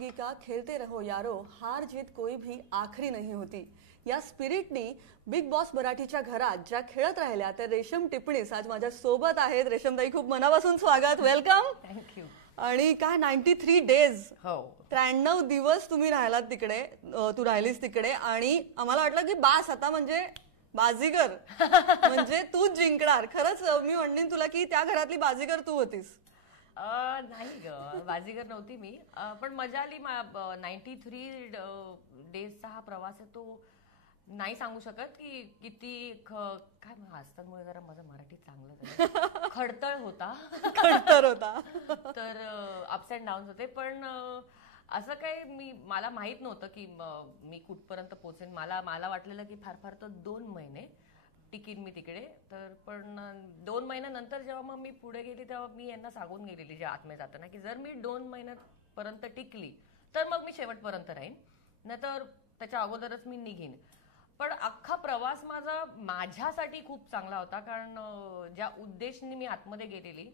जिंदगी का खेलते रहो यारो, हार जीत कोई भी आखरी नहीं होती. या स्पिरिटनी बिग बॉस मराठीच्या घरात ज्या खेळत राहिल्या त्या रेशम टिपणीस आज माझ्या सोबत आहेत. रेशमताई, खूप मनापासून स्वागत, वेलकम. थँक्यू. आणि काय 93 डेज, हो 93 दिवस तुम्ही राहिलात तिकडे, तू राहिलीस तिकडे. आणि आम्हाला वाटलं की बास आता म्हणजे बाजीगर म्हणजे तूच जिंकणार. खरंच मी म्हणेन तुला की त्या घरातली बाजीगर तू होतीस. नाही ग, बाजीगर नव्हती मी, पण मजा आली. 93 डेजचा हा प्रवास आहे, तो नाही सांगू शकत की किती काय असतामुळे जरा माझं मराठी चांगलं खडतळ होता. तर अप्स अँड डाऊन्स होते. पण असं काही मला माहित नव्हतं की मी कुठपर्यंत पोहोचेन. मला वाटलेलं की फार फार तर 2 महिने टिकीन मी तिकडे. तर पण 2 महिन्यानंतर जेव्हा मग मी पुढे गेली तेव्हा मी यांना सांगून गेलेली जे आतमध्ये जाताना की जर मी 2 महिन्यापर्यंत टिकली तर मग मी शेवटपर्यंत राहीन, नाहीतर त्याच्या अगोदरच मी निघीन. पण अख्खा प्रवास माझ्यासाठी खूप चांगला होता, कारण ज्या उद्देशाने मी आतमध्ये गेलेली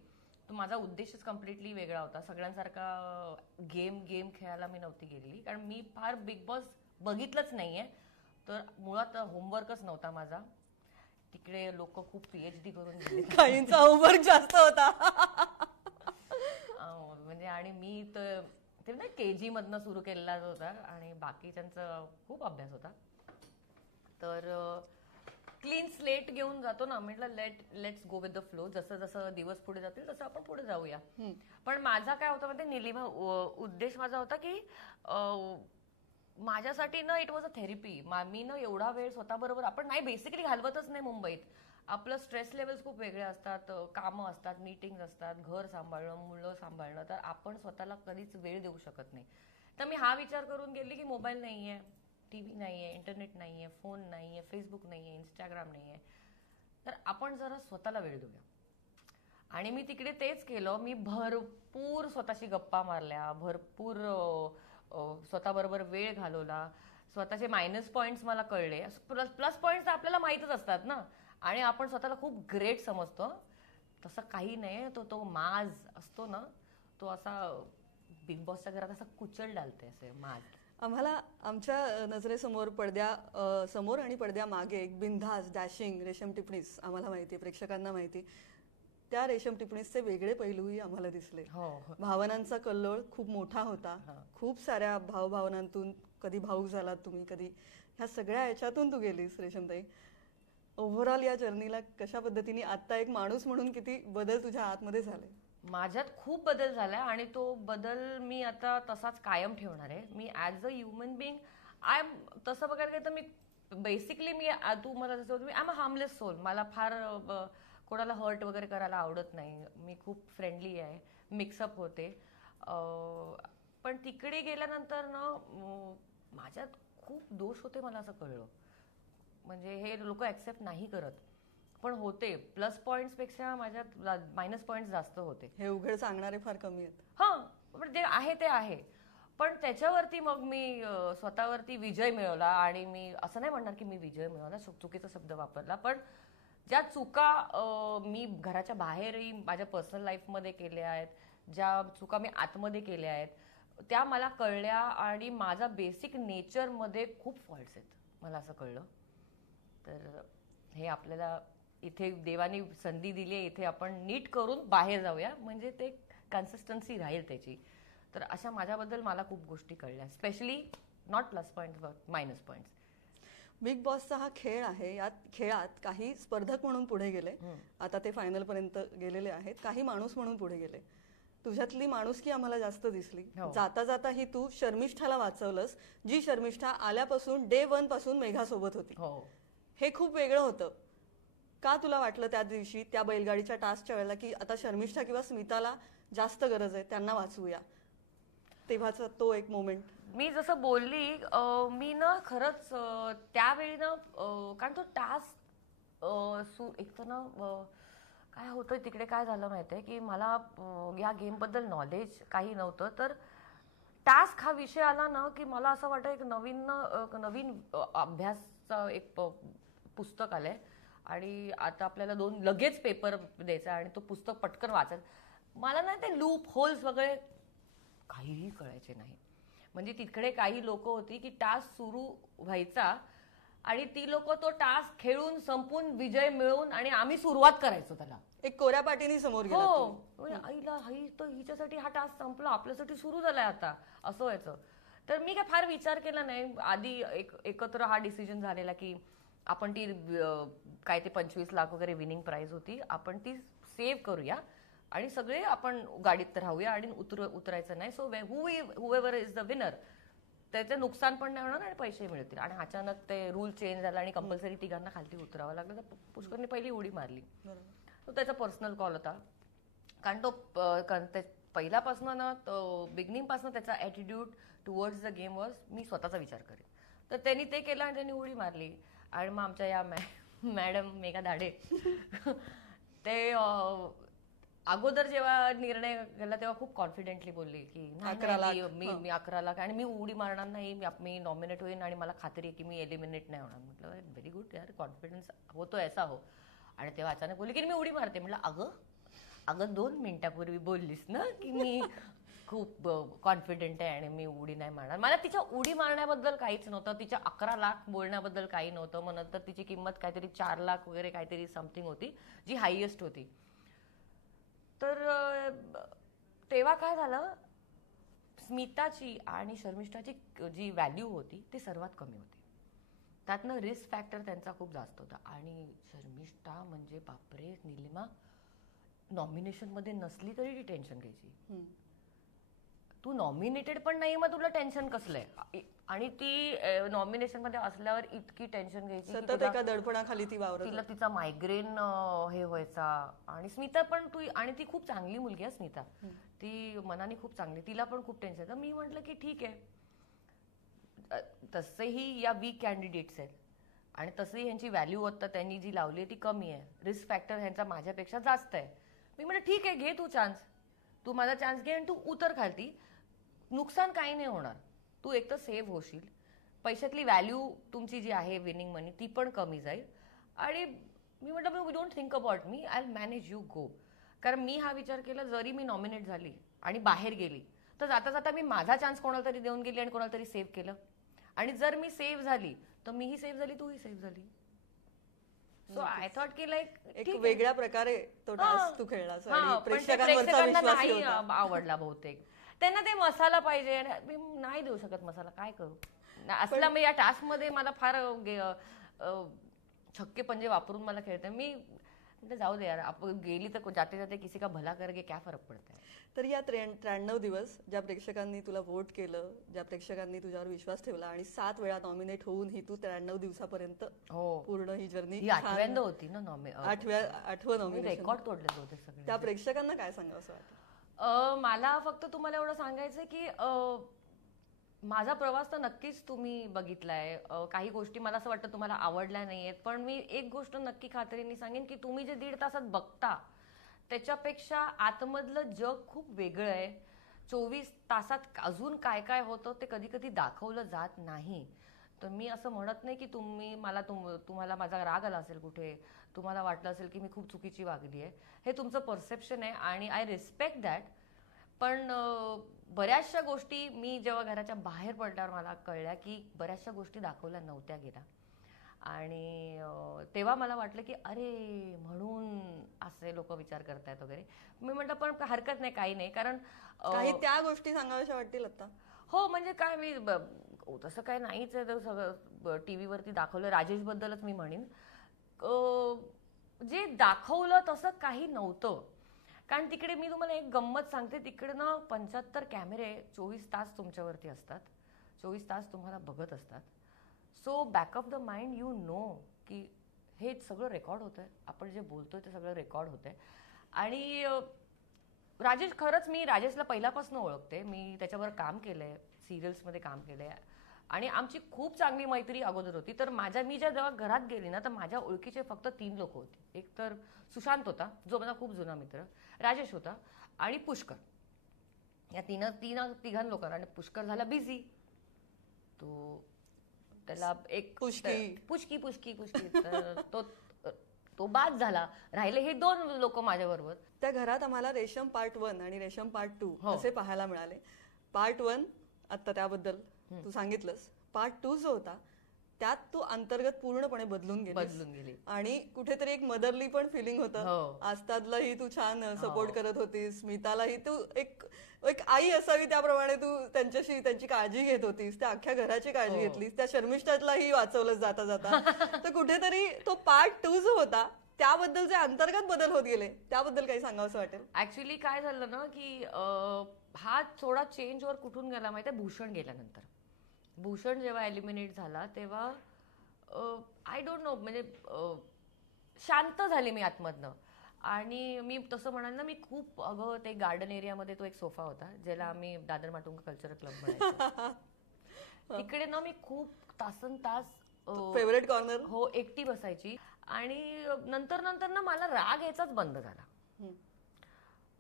तो माझा उद्देशच कम्प्लिटली वेगळा होता. सगळ्यांसारखा गेम खेळायला मी नव्हती गेलेली, कारण मी फार बिग बॉस बघितलंच नाहीये. तर मुळात होमवर्कच नव्हता माझा. तिकडे लोक खूप PhD करून गेले, काहींचा होमवर्क जास्त होता. म्हणजे आणि मी तर ते ना KG मधनं सुरू केलेला होता आणि बाकीच्यांचा खूप अभ्यास होता. तर क्लीन स्लेट घेऊन जातो ना, म्हटलं let's go with the flow. जसं जसं दिवस पुढे जातील तसं आपण पुढे जाऊया. पण माझा काय होता म्हणजे निलिमा, उद्देश माझा होता की माझ्यासाठी ना इट वॉज अ थेरपी. मी ना एवढा वेळ स्वतःबरोबर आपण नाही बेसिकली घालवतच नाही मुंबईत. आपलं स्ट्रेस लेवल्स खूप वेगळे असतात, कामं असतात, मीटिंग्स असतात, घर सांभाळणं, मुलं सांभाळणं, तर आपण स्वतःला कधीच वेळ देऊ शकत नाही. तर मी हा विचार करून गेली की मोबाईल नाहीये, TV नाहीये, इंटरनेट नाहीये, फोन नाहीये, फेसबुक नाहीये, इंस्टाग्राम नाहीये, तर आपण जरा स्वतःला वेळ देऊया. आणि मी तिकडे तेच केलं. मी भरपूर स्वतःशी गप्पा मारल्या, भरपूर स्वतःबरोबर वेळ घालवला. स्वतःचे मायनस पॉइंट्स मला कळले. प्लस पॉइंट्स आपल्याला माहीतच असतात ना, आणि आपण स्वतःला खूप ग्रेट समजतो. तसं काही नाही. तो माज असतो ना, तो असा बिग बॉसच्या घरात असा कुचल डालते असे माज. आम्हाला आमच्या नजरेसमोर समोर आणि पडद्या मागे एक बिनधास्त डॅशिंग रेशम टिपणीस आम्हाला माहिती, प्रेक्षकांना माहिती. त्या रेशम टिपणीसचे वेगळे पैलूही आम्हाला दिसले. भावनांचा कल्लोळ खूप मोठा होता. खूप साऱ्या भावभावनांतून, कधी भाऊक झालात तुम्ही, कधी ह्या सगळ्या याच्यातून तू गेलीस रेशमताई. ओव्हरऑल या जर्नीला कशा पद्धतीने आता एक माणूस म्हणून किती बदल तुझ्या आतमध्ये झाले? माझ्यात खूप बदल झालाय आणि तो बदल मी आता तसाच कायम ठेवणार आहे. मी as a human being I am, तसं बघायला गेलं तर मी बेसिकली तू मला जसं मी I am a harmless soul. मला फार कोणाला हर्ट वगैरे करायला आवडत नाही. मी खूप फ्रेंडली आहे, मिक्सअप होते. पण तिकडे गेल्यानंतर ना माझ्यात खूप दोष होते, मला असं कळलं. म्हणजे हे लोक ऍक्सेप्ट नाही करत, पण होते. प्लस पॉइंट्स पेक्षा माझ्यात मायनस पॉइंट्स जास्त होते. हे उघड सांगणारे फार कमी आहेत. पण जे आहे ते आहे. पण त्याच्यावरती मग मी स्वतःवरती विजय मिळवला. आणि मी असं नाही म्हणणार की मी विजय मिळवला, चुकीचा शब्द वापरला. पण ज्या चुका मी घराच्या बाहेरही माझ्या पर्सनल लाईफमध्ये केल्या आहेत, ज्या चुका मी आतमध्ये केल्या आहेत, त्या मला कळल्या. आणि माझा बेसिक नेचरमध्ये खूप फॉल्ट्स आहेत, मला असं कळलं. तर हे आपल्याला इथे देवानी संधी दिली आहे, इथे आपण नीट करून बाहेर जाऊया, म्हणजे ते कन्सिस्टन्सी राहील त्याची. तर अशा माझ्याबद्दल मला खूप गोष्टी कळल्या, specially not plus points but minus points. Big बॉसचा हा खेळ आहे. यात खेळात काही स्पर्धक म्हणून पुढे गेले, आता ते फायनल पर्यंत गेलेले आहेत. काही माणूस म्हणून पुढे गेले. तुझ्यातली माणुसकी आम्हाला जास्त दिसली. जाता जाता ही तू शर्मिष्ठाला वाचवलंस, जी शर्मिष्ठा आल्यापासून डे 1 पासून मेघासोबत होती. हे खूप वेगळं होतं. का तुला वाटलं त्या दिवशी त्या बैलगाडीच्या टास्कच्या वेळेला की आता शर्मिष्ठा किंवा स्मिताला जास्त गरज आहे, त्यांना वाचवूया? तेव्हाचा तो एक मोमेंट. मी जसं बोलली, मी ना खरंच त्यावेळी ना, कारण तो टास्क एक तर ना काय होतं तिकडे, काय झालं माहितीये की मला या गेमबद्दल नॉलेज काही नव्हतं. तर टास्क हा विषय आला ना की मला असं वाटतं एक नवीन अभ्यासचं एक पुस्तक आलंय आणि आता आपल्याला लगेच पेपर द्यायचा आणि तो पुस्तक पटकन वाचायचं. मला ना ते लूप होल्स वगैरे काहीही कळायचे नाही. म्हणजे तिकडे काही लोक होती की टास्क सुरू व्हायचा आणि ती लोक तो टास्क खेळून संपून विजय मिळवून आणि आम्ही सुरुवात करायचो त्याला. एक कोऱ्या पाटीने समोर गेला. हो, आईला हिच्यासाठी हा टास्क संपला, आपल्यासाठी सुरू झालाय आता, असं व्हायचं. तर मी काय फार विचार केला नाही. आधी एकत्र हा डिसिजन झालेला की आपण ती काय ते 25 लाख वगैरे विनिंग प्राइज होती, आपण ती सेव्ह करूया आणि सगळे आपण गाडीत राहूया आणि उतरायचं नाही. So whoever is the winner, त्याचं नुकसान पण नाही होणार आणि पैसे मिळतील. आणि अचानक ते रूल चेंज झाला आणि कंपल्सरी तिघांना खालती उतरावं लागलं. तर पुष्करने पहिली उडी मारली. तो त्याचा पर्सनल कॉल होता, कारण तो पहिल्यापासून ना बिगिनिंग पासून त्याचा attitude towards the game was me स्वतःचा विचार करेन. तर त्यांनी ते केलं आणि त्यांनी उडी मारली. आणि मग आमच्या या मॅडम मेघा धाडे ते अगोदर जेव्हा निर्णय केला तेव्हा खूप कॉन्फिडेंटली बोलली की मी 11 लाख आणि मी उडी मारणार नाही, मी नॉमिनेट होईन आणि मला खात्री आहे की मी एलिमिनेट नाही होणार. म्हटलं व्हेरी गुड यार, कॉन्फिडन्स हो तो ऐसा हो. आणि तेव्हा अचानक बोलली की मी उडी मारते. म्हटलं अगं 2 मिनिटापूर्वी बोललीस ना की मी खूप कॉन्फिडेंट आहे आणि मी उडी नाही मारणार. मला तिच्या उडी मारण्याबद्दल काहीच नव्हतं, तिच्या 11 लाख बोलण्याबद्दल काही नव्हतं. मग नंतर तिची किंमत काहीतरी 4 लाख वगैरे काहीतरी समथिंग होती, जी हायएस्ट होती. तर तेव्हा काय झालं, स्मिताची आणि शर्मिष्ठाची जी व्हॅल्यू होती ती सर्वात कमी होती. त्यातनं रिस्क फॅक्टर त्यांचा खूप जास्त होता. आणि शर्मिष्ठा म्हणजे बापरे, निलिमा नॉमिनेशन मध्ये नसली तरी ती टेन्शन घ्यायची. तू नॉमिनेटेड पण नाही, मग तुला टेन्शन कसलंय. आणि ती नॉमिनेशन मध्ये असल्यावर इतकी टेन्शन घ्यायची, सतत एका दडपणाखाली ती वावरत. तिला तिचा मायग्रेन हे व्हायचा. आणि स्मिता पण आणि ती खूप चांगली मुलगी आहे स्मिता, ती मनाने खूप चांगली, तिला पण खूप टेन्शन. तर मी म्हटलं की ठीक आहे, तसेही या वीक कॅन्डिडेट्स आहेत आणि तसंही ह्यांची व्हॅल्यू आता त्यांनी जी लावली आहे ती कमी आहे, रिस्क फॅक्टर ह्यांचा माझ्यापेक्षा जास्त आहे. मी म्हटलं ठीक आहे, घे तू चान्स, तू माझा चान्स घे आणि तू उतर खालती, नुकसान काही नाही होणार. तू एक तर सेव्ह होशील, पैशातली व्हॅल्यू तुमची जी आहे विनिंग मनी ती पण कमी जाईल. आणि मी म्हटलं we don't think about me, I manage, you go. कारण मी हा विचार केला, जरी मी नॉमिनेट झाली आणि बाहेर गेली तर जाता जाता मी माझा चान्स कोणाला तरी देऊन गेली आणि कोणाला तरी सेव्ह केलं. आणि जर मी सेव्ह झाली तर मीही सेव्ह झाली, तूही सेव्ह झाली. सो आय थॉट की लाईक एक वेगळ्या प्रकारे तो टास्क तू खेळलास आणि प्रेक्षकांना नाही आवडला बहुतेक. त्यांना ते मसाला पाहिजे आणि मी नाही देऊ शकत मसाला, काय करू. असला मी या टास्क मध्ये मला फार छक्के पंजे वापरून मला खेळते. मी जाऊ दे यार, आपण गेली तर जाते जाते किसी का भला करके क्या फरक पडता है. तर या 93 दिवस ज्या प्रेक्षकांनी तुला वोट केलं, ज्या प्रेक्षकांनी तुझ्यावर विश्वास ठेवला आणि 7 वेळा नॉमिनेट होऊन ही तू 93 दिवसापर्यंत पूर्ण ही जर्नी, ही 8व्यांदा होती ना, 8वं नॉमिनेशन, रेकॉर्ड तोडले होते सगळे. त्या प्रेक्षकांना काय सांगावं असं वाटतं? मला फक्त तुम्हाला एवढं सांगायचं की माझा प्रवास तर नक्कीच तुम्ही बघितलाय. काही गोष्टी मला असं वाटतं तुम्हाला आवडल्या नाहीयेत, पण मी एक गोष्ट नक्की खात्रीने सांगेन की तुम्ही जे 1.5 तासात बघता त्याच्यापेक्षा आतमधलं जग खूप वेगळं आहे. 24 तासात अजून काय काय होतं ते कधी कधी दाखवलं जात नाही. तर मी असं म्हणत नाही की तुम्हाला माझा राग आला असेल कुठे, तुम्हाला वाटलं असेल की मी खूप चुकीची वागली आहे, हे तुमचं परसेप्शन आहे आणि आय रिस्पेक्ट दॅट. पण बऱ्याचशा गोष्टी मी जेव्हा घराच्या बाहेर पडल्यावर मला कळल्या की बऱ्याचशा गोष्टी दाखवल्या नव्हत्या गेल्या. आणि तेव्हा मला वाटलं की अरे, म्हणून असे लोक विचार करतायत वगैरे. मी म्हटलं पण हरकत नाही, काही नाही, कारण काही त्या गोष्टी सांगाव्याशा वाटतील आता. हो, म्हणजे काय, मी तसं काय नाहीच आहे, सगळं टीव्हीवरती दाखवलं. राजेश बद्दलच मी म्हणेन, जे दाखवलं तसं काही नव्हतं. कारण तिकडे मी तुम्हाला एक गंमत सांगते, तिकडे ना 75 कॅमेरे 24 तास तुमच्यावरती असतात, 24 तास तुम्हाला बघत असतात. So back of the mind you know की हे सगळं रेकॉर्ड होतंय, आपण जे बोलतोय ते सगळं रेकॉर्ड होतंय. आणि राजेश, खरंच मी राजेशला पहिल्यापासून ओळखते, मी त्याच्यावर काम केलंय, सिरियल्समध्ये काम केलंय आणि आमची खूप चांगली मैत्री अगोदर होती. तर मी जेव्हा घरात गेली ना तर माझ्या ओळखीचे फक्त 3 लोक होते. एक तर सुशांत होता, जो माझा खूप जुना मित्र, राजेश होता आणि पुष्कर. या तिघां लोकांना. आणि पुष्कर झाला बिझी, तो त्याला एक पुष्की तर तो बाद झाला. राहिले हे 2 लोक माझ्या बरोबर. त्या घरात आम्हाला रेशम पार्ट 1 आणि रेशम पार्ट 2 असे पाहायला मिळाले. पार्ट 1 आता त्याबद्दल तू सांगितलंस. पार्ट 2 जो होता त्यात तू अंतर्गत पूर्णपणे बदलून गेली आणि कुठेतरी एक मदरली पण फिलिंग होतं. आस्तादलाही तू छान सपोर्ट करत होतीस, स्मितालाही तू एक एक आई असावी त्याप्रमाणे तू त्यांची काळजी घेत होतीस, त्या अख्ख्या घराची काळजी घेतलीस, त्या शर्मिष्ठालाही वाचवलं जाता जाता. तर कुठेतरी तो पार्ट 2 जो होता त्याबद्दल जे अंतर्गत बदल होत गेले त्याबद्दल काही सांगावंसं वाटेल. ऍक्च्युली काय झालं ना की हा थोडा चेंज वर कुठून गेला माहितीये, भूषण गेल्यानंतर. भूषण जेव्हा एलिमिनेट झाला तेव्हा आय डोंट नो, म्हणजे शांत झाली मी आतमधनं. आणि मी तसं म्हणाल ना, मी खूप अगं ते गार्डन एरियामध्ये तो एक सोफा होता ज्याला आम्ही दादर माटुंगा कल्चरल क्लब म्हणायचो. तिकडे ना मी खूप तासन तास फेवरेट कॉर्नर हो एकटी बसायची. आणि नंतर नंतर ना मला राग यायचाच बंद झाला.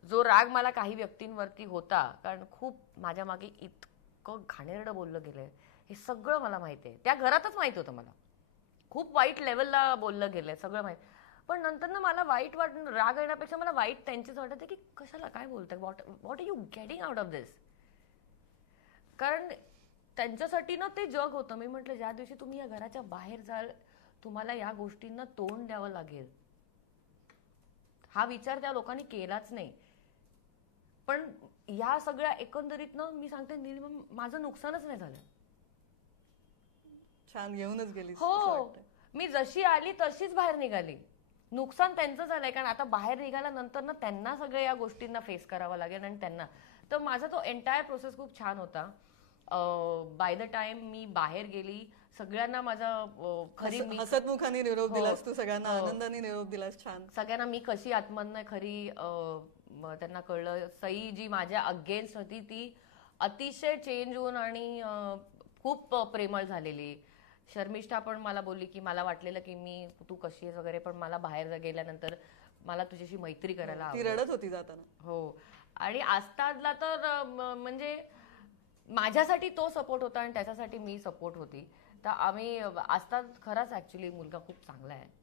जो राग मला काही व्यक्तींवरती होता, कारण खूप माझ्या मागे इतकं घाणेरडं बोललं गेलंय हे सगळं मला माहिती आहे. त्या घरातच माहिती होतं मला, खूप वाईट लेवलला बोललं गेलंय सगळं माहिती. पण नंतर ना मला वाईट राग येण्यापेक्षा मला वाईट त्यांचीच वाटत की कशाला काय बोलताय, what are you getting out of this. कारण त्यांच्यासाठी ना ते जग होतं. मी म्हटलं ज्या दिवशी तुम्ही या घराच्या बाहेर जाल तुम्हाला या गोष्टींना तोंड द्यावं लागेल. हा विचार त्या लोकांनी केलाच नाही. पण या सगळ्या एकंदरीत ना मी सांगते नीलिमा, माझं नुकसानच नाही झालं. छान घेऊनच गेली. हो, मी जशी आली तशीच बाहेर निघाली. नुकसान त्यांचं झालंय, कारण आता बाहेर निघाल्यानंतर ना त्यांना सगळ्या या गोष्टींना फेस करावं लागेल. आणि त्यांना तर माझा तो एंटायर प्रोसेस खूप छान होता. बाय द टाइम मी बाहेर गेली सगळ्यांना माझा खरी मी हसतमुखाने निरोप दिलास तू, सगळ्यांना आनंदाने निरोप दिलास. छान. सगळ्यांना मी कशी आत्मधनं खरी त्यांना कळलं. सई जी माझ्या अगेन्स्ट होती ती अतिशय चेंज होऊन आणि खूप प्रेमळ झालेली. शर्मिष्ठा पण मला बोलली की मला वाटलेलं की मी तू कशी आहेस वगैरे, पण मला बाहेर गेल्यानंतर मला तुझ्याशी मैत्री करायला ती रडत होती जाताना. हो. आणि आस्तादला तर म्हणजे माझ्यासाठी तो सपोर्ट होता आणि त्याच्यासाठी मी सपोर्ट होती. तर आम्ही आस्ताद खराच ऍक्च्युली मुलगा खूप चांगला आहे.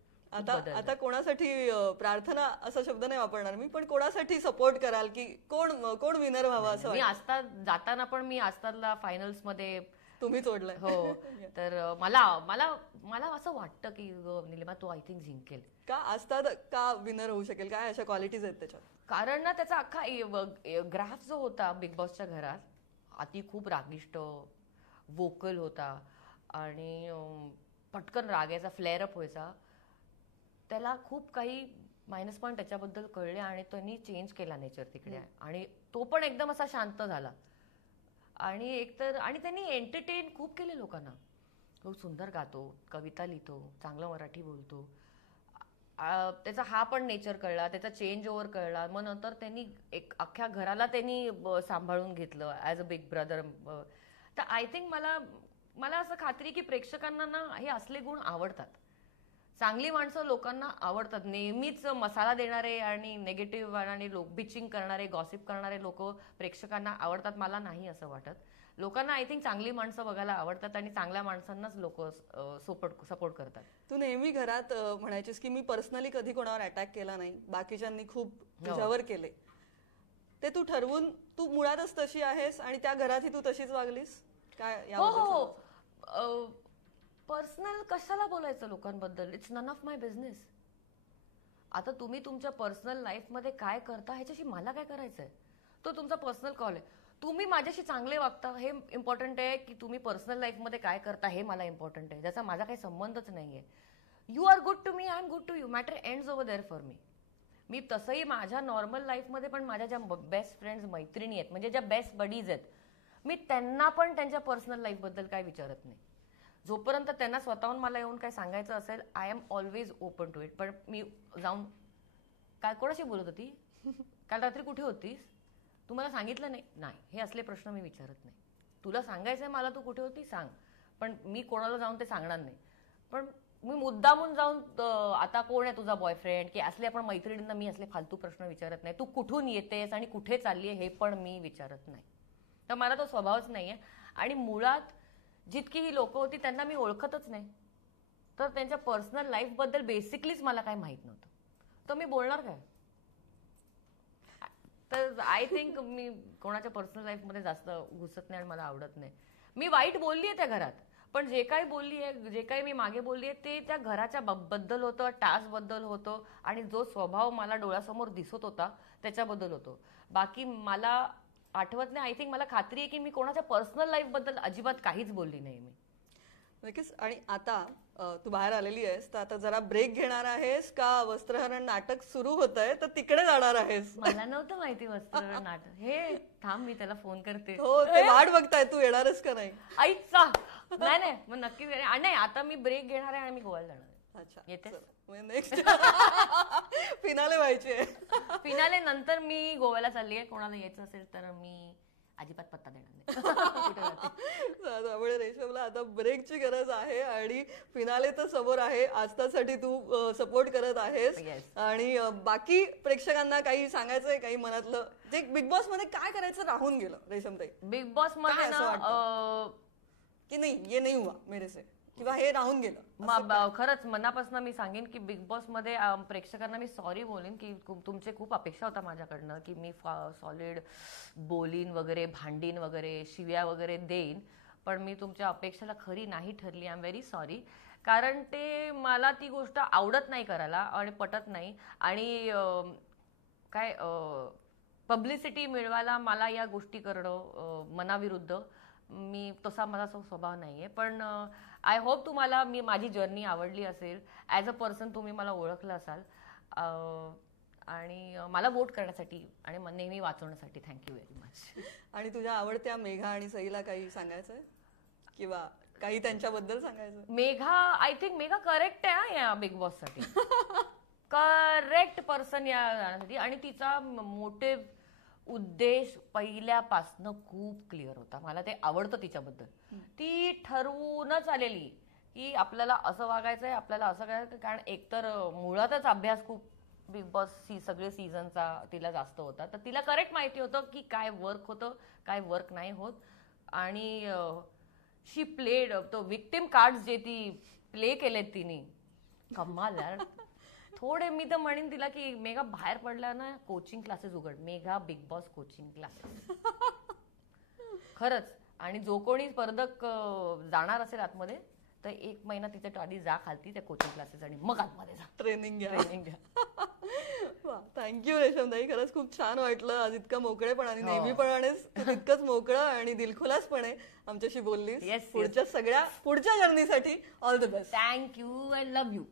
आता कोणासाठी प्रार्थना असा शब्द नाही वापरणार मी, पण कोणासाठी सपोर्ट कराल की कोण विनर व्हावा असं? मी आस्ताद जाताना पण मी आस्तादला फायनल्स मध्ये तुम्ही सोडलंय. हो. तर मला मला मला असं वाटतं की निलिमा तो आय थिंक जिंकेल. का आस्ताद का विनर होऊ शकेल? काय अशा क्वालिटीज आहेत त्याच्यात? कारण ना त्याचा अख्खा ग्राफ जो होता बिग बॉसच्या घरात, अति खूप रागिष्ट, वोकल होता आणि पटकन रागायचा, फ्लेअर अप व्हायचा. त्याला खूप काही मायनस पॉईंट त्याच्याबद्दल कळले आणि त्यांनी चेंज केला नेचर तिकडे. आणि तो पण एकदम असा शांत झाला. आणि एकतर आणि त्यांनी एंटरटेन खूप केले लोकांना. खूप सुंदर गातो, कविता लिहितो, चांगलं मराठी बोलतो. त्याचा हा पण नेचर कळला, त्याचा चेंज ओव्हर कळला. मग नंतर त्यांनी एक अख्ख्या घराला त्यांनी सांभाळून घेतलं ऍज अ बिग ब्रदर. तर आय थिंक मला असं खात्री की प्रेक्षकांना ना हे असले गुण आवडतात. चांगली माणसं लोकांना आवडतात. नेहमीच मसाला देणारे आणि निगेटिव्ह आणि बिचिंग करणारे, गॉसिप करणारे लोक प्रेक्षकांना आवडतात मला नाही असं वाटत. लोकांना आय थिंक चांगली माणसं बघायला आवडतात आणि चांगल्या माणसांनाच लोक सपोर्ट करतात. तू नेहमी घरात म्हणायचीस की मी पर्सनली कधी कोणावर अटॅक केला नाही, बाकीच्यांनी खूप तुझ्यावर केले. ते तू ठरवून तू मुळातच तशी आहेस आणि त्या घरातही तू तशीच वागलीस काय? हो. पर्सनल कशाला बोलायचं लोकांबद्दल? It's none of my business. आता तुम्ही तुमच्या पर्सनल लाईफमध्ये काय करता ह्याच्याशी मला काय करायचंय? तो तुमचा पर्सनल कॉल आहे. तुम्ही माझ्याशी चांगले वागता हे इम्पॉर्टंट आहे की तुम्ही पर्सनल लाईफमध्ये काय करता हे मला इम्पॉर्टंट आहे, ज्याचा माझा काही संबंधच नाहीये. You are good to me, I am good to you. Matter ends over there for me. मी तसंही माझ्या नॉर्मल लाईफमध्ये पण माझ्या ज्या बेस्ट फ्रेंड्स मैत्रिणी आहेत, म्हणजे ज्या बेस्ट बडीज आहेत, मी त्यांना पण त्यांच्या पर्सनल लाईफबद्दल काय विचारत नाही. जोपर्यंत त्यांना स्वतःहून मला येऊन काय सांगायचं असेल, I am always open to it. पण मी जाऊन काय कोणाशी बोलत होती, काल रात्री कुठे होतीस, तुम्हाला सांगितलं नाही, हे असले प्रश्न मी विचारत नाही. तुला सांगायचंय मला तू कुठे होती सांग, पण मी कोणाला जाऊन ते सांगणार नाही. पण मी मुद्दामून जाऊन आता कोण आहे तुझा बॉयफ्रेंड की असले आपण मैत्रिणींना मी असले फालतू प्रश्न विचारत नाही. तू कुठून येतेस आणि कुठे चालली आहे हे पण मी विचारत नाही. तर मला तो स्वभावच नाहीये. आणि मुळात जितकी ही लोक होती त्यांना मी ओळखतच नाही, तर त्यांच्या पर्सनल लाईफ बद्दल बेसिकलीच मला काही माहित नव्हतं, तर मी बोलणार काय? तर आय थिंक मी कोणाच्या पर्सनल लाईफ मध्ये जास्त घुसत नाही आणि मला आवडत नाही. मी वाईट बोललीये त्या घरात, पण जे काही बोललीये, जे काही मी मागे बोललीये ते त्या घराच्या बद्दल होतं, टास्क बद्दल होतं आणि जो स्वभाव मला डोळ्यासमोर दिसत होता त्याच्याबद्दल होतो. बाकी मला आठवत नाही. आय थिंक मला खात्री आहे की मी कोणाच्या पर्सनल लाईफ बद्दल अजिबात काहीच बोलली नाही मी. नक्कीच. आणि आता तू बाहेर आलेली आहेस तर आता जरा ब्रेक घेणार आहेस का वस्त्रहरण नाटक सुरू होत आहे तर तिकडे जाणार आहेस? मला नव्हतं माहिती वस्त्रहरण नाटक हे. थांब मी त्याला फोन करते. हो, ते वाट बघताय तू येणारच का नाही. आईचा नाही मग नक्की नाही. आता मी ब्रेक घेणार आहे आणि मी गोव्याला जाणार आहे. अच्छा, येते नेक्स्ट फिनाले व्हायचे. फिनाले नंतर मी गोव्याला चालली आहे. कोणाला यायचं असेल तर मी अजिबात पत्ता देणार नाही. त्यामुळे रेशमला आता ब्रेकची गरज आहे आणि फिनाले तर समोर आहे. आस्थासाठी तू सपोर्ट करत आहेस. आणि बाकी प्रेक्षकांना काही सांगायचंय, काही मनातलं जे बिग बॉस मध्ये काय करायचं राहून गेलं रेशमताई? बिग बॉस मध्ये ना की नाही ये नाही हुआ मेरे से, किंवा हे राहून गेलं? खरंच मनापासून मी सांगेन की बिग बॉस मध्ये प्रेक्षकांना मी सॉरी बोलेन की तुमचे खूप अपेक्षा होता माझ्याकडनं की मी सॉलिड बोलीन वगैरे, भांडीन वगैरे, शिव्या वगैरे देईन, पण मी तुमच्या अपेक्षेला खरी नाही ठरली. I am very sorry. कारण ते मला ती गोष्ट आवडत नाही करायला आणि पटत नाही. आणि काय पब्लिसिटी मिळवायला मला या गोष्टी करणं मनाविरुद्ध. मी तसा माझा स्वभाव नाहीये. पण आय होप तुम्हाला माझी जर्नी आवडली असेल. ॲज अ पर्सन तुम्ही मला ओळखलं असाल आणि मला वोट करण्यासाठी आणि नेहमी वाचवण्यासाठी थँक्यू व्हेरी मच. आणि तुझ्या आवडत्या मेघा आणि सईला काही सांगायचंय किंवा काही त्यांच्याबद्दल सांगायचं? Megha, I think Megha correct आहे या बिग बॉस साठी. करेक्ट पर्सन यासाठी. आणि तिचा मोटिव्ह, उद्देश पहिल्यापासनं खूप क्लिअर होता. मला ते आवडतं तिच्याबद्दल. ती ठरवूनच आलेली की आपल्याला असं वागायचंय, आपल्याला असं करायचं. कारण एकतर मुळातच अभ्यास खूप बिग बॉस सगळे सीझनचा तिला जास्त होता, तर तिला करेक्ट माहिती होतं की काय वर्क होतं, काय वर्क नाही होत. आणि शी प्लेड तो विक्टिम कार्ड जे ती प्ले केलेत तिने, कमाल यार. थोडे मी तर म्हणेन तिला की मेघा बाहेर पडला ना कोचिंग क्लासेस उघड. Megha big boss coaching classes खरंच. आणि जो कोणी स्पर्धक जाणार असेल आतमध्ये तर 1 महिना तिच्या आधी जा खालती त्या कोचिंग क्लासेस आणि मग आतमध्ये जा, ट्रेनिंग घ्या. थँक्यू रेशमताई, खरंच खूप छान वाटलं आज. इतकं मोकळेपण आणि नेहमीपणानेच तितकंच मोकळं आणि दिलखुलासपणे आमच्याशी बोललीस. पुढच्या जर्नीसाठी all the best. Thank you. I love you.